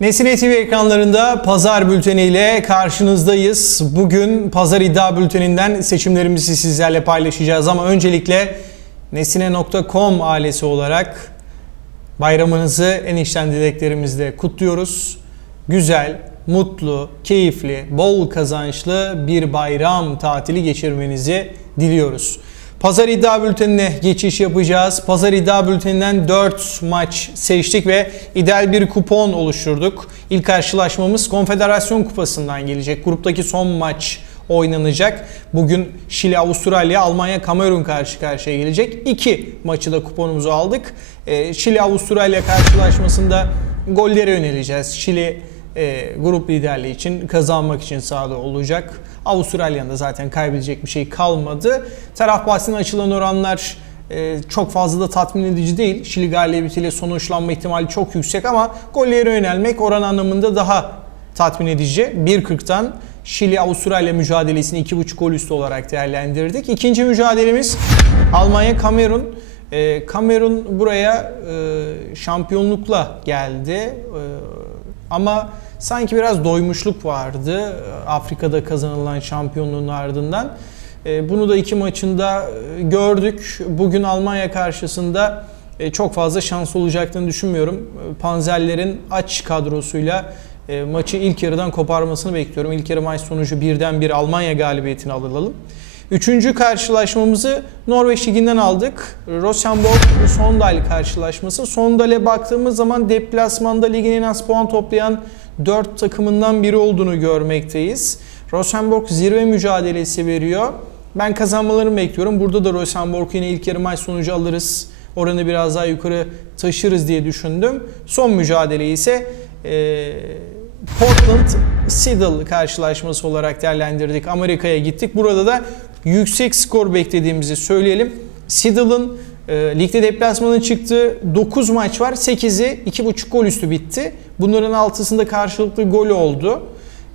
Nesine TV ekranlarında pazar bülteniyle karşınızdayız. Bugün pazar iddia bülteninden seçimlerimizi sizlerle paylaşacağız ama öncelikle nesine.com ailesi olarak bayramınızı en içten dileklerimizle kutluyoruz. Güzel, mutlu, keyifli, bol kazançlı bir bayram tatili geçirmenizi diliyoruz. Pazar iddia bültenine geçiş yapacağız. Pazar iddia bülteninden 4 maç seçtik ve ideal bir kupon oluşturduk. İlk karşılaşmamız Konfederasyon Kupası'ndan gelecek. Gruptaki son maç oynanacak. Bugün Şili, Avustralya, Almanya, Kamerun karşı karşıya gelecek. İki maçı da kuponumuzu aldık. Ee, Şili, Avustralya karşılaşmasında gollere yöneleceğiz. Şili e, grup liderliği için kazanmak için sahada olacak. Avustralya'nın zaten kaybedecek bir şey kalmadı. Taraf bahsine açılan oranlar e, çok fazla da tatmin edici değil. Şili galibiyetiyle sonuçlanma ihtimali çok yüksek ama gollere yönelmek oran anlamında daha tatmin edici. 1.40'tan Şili-Avustralya mücadelesini 2.5 gol üstü olarak değerlendirdik. İkinci mücadelemiz Almanya-Kamerun. E, Kamerun buraya e, şampiyonlukla geldi. E, ama sanki biraz doymuşluk vardı e, Afrika'da kazanılan şampiyonluğun ardından. E, bunu da iki maçında e, gördük. Bugün Almanya karşısında çok fazla şans olacaklarını düşünmüyorum. Panzerlerin aç kadrosuyla maçı ilk yarıdan koparmasını bekliyorum. İlk yarı maç sonucu birden bir Almanya galibiyetini alalım. Üçüncü karşılaşmamızı Norveç Ligi'nden aldık. Rosenborg Sondal karşılaşması. Sondal'e baktığımız zaman deplasmanda ligin en az puan toplayan 4 takımından biri olduğunu görmekteyiz. Rosenborg zirve mücadelesi veriyor. Ben kazanmalarını bekliyorum. Burada da Rosenborg yine ilk yarı maç sonucu alırız. Oranı biraz daha yukarı taşırız diye düşündüm. Son mücadele ise e, Portland Seattle karşılaşması olarak değerlendirdik. Amerika'ya gittik. Burada da yüksek skor beklediğimizi söyleyelim. Seattle'ın e, ligde deplasmanın çıktığı 9 maç var. 8'i 2.5 gol üstü bitti. Bunların altısında karşılıklı gol oldu.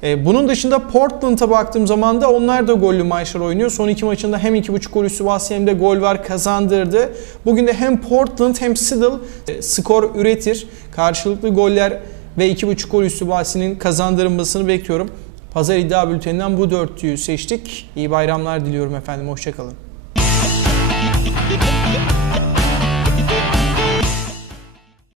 E, bunun dışında Portland'a baktığım zaman da onlar da gollü maçlar oynuyor. Son iki maçında hem 2.5 gol üstü bahsi hem de gol var kazandırdı. Bugün de hem Portland hem Seattle e, skor üretir. Karşılıklı goller ve 2.5 gol üstü bahsinin kazandırılmasını bekliyorum. Pazar iddia bülteninden bu dörtlüyü seçtik. İyi bayramlar diliyorum efendim. Hoşçakalın.